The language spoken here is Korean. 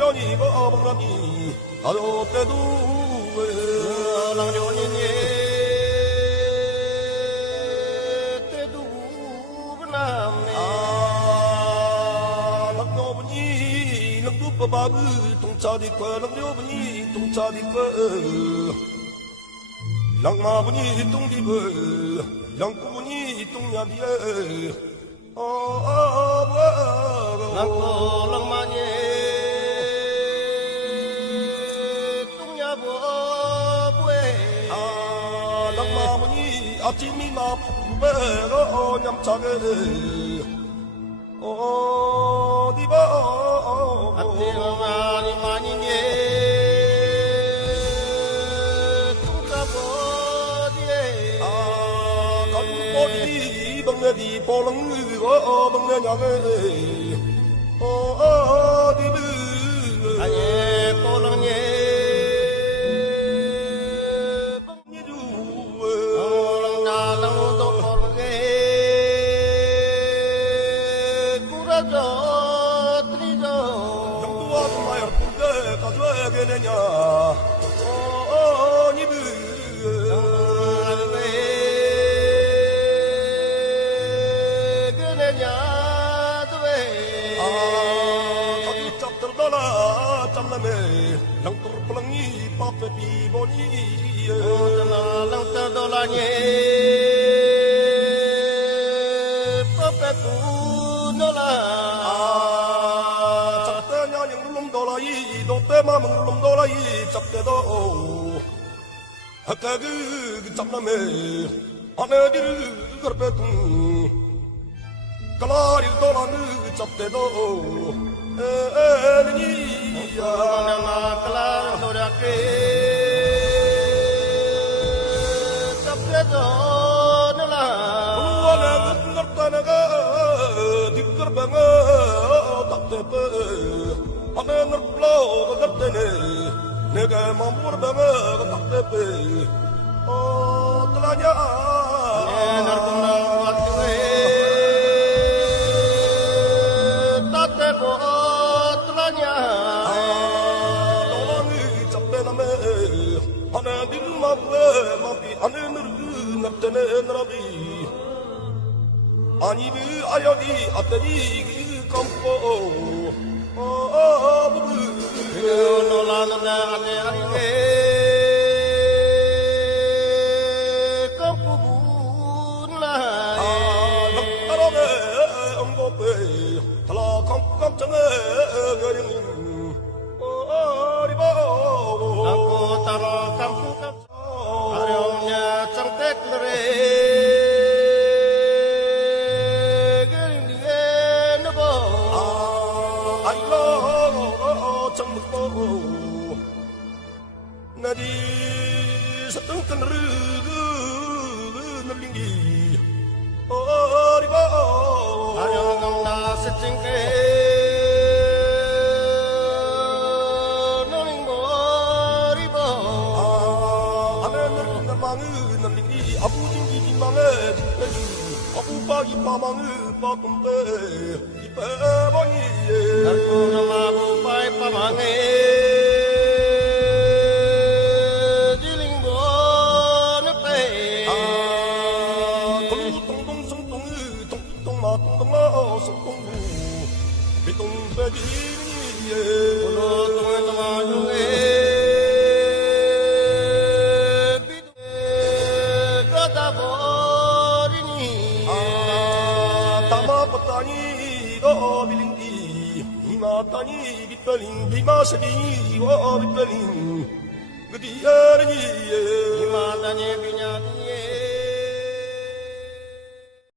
랑면이 거방라니 아도 때도 랑면이 때도 나네 랑면이 랑도 빠바그 동차디과 랑면이 동차디과 랑마분이 동디브 랑꾸분이 동야비에 랑고 랑마니 아침이 나쁘베로 냠차게 어디 봐 아침이 많이 게 뚱가버디에 간보디 방내디 보렁이고 방내냐게 어디 브 아니 보렁이 그네냐 니브 그네냐 도에 거기 짭들더라 짬남에 랑뚜르플랑이 빠페 비보니 랑뚜르돌라니 빠페 부노라 때마 먹는 돌아이 잡대도 아까 그 잡남에 아내들 그르베둥 갈라리 돌아는 잡대도 에니야 나마 갈라리 돌아게 잡대도 나라 우와나 그르다나가 뒷그르방아 잡대베 아내는 불러가 갔더니 내가 맘모르다가 갔대빼 어떠라냐 내가 끝난 왔더니 따대고 어떠라냐 너랑이 잡대나매 아내들 맘에 맘비 아내는 납대네 나라비 아니 그 아연이 앞대니 그 감고 노라는데 안에 아니게 깜pu구나 넉따라네 엉고빼 달라 깜깜장에 거리는 어리바 깜고 따라 깜pu깜 아령냐 짱떼그래 나디 사탕 르그 늘린기 어리바 아령나 세팅게 너링거리바 아내는 나망을 늘린기 아부진기 망에 아부바기 파망을 바꿈대 이빼방이 날고는 아부바이 파망에 Tani bitbalin bimasani wa bitbalin gdiarni ma tani binyani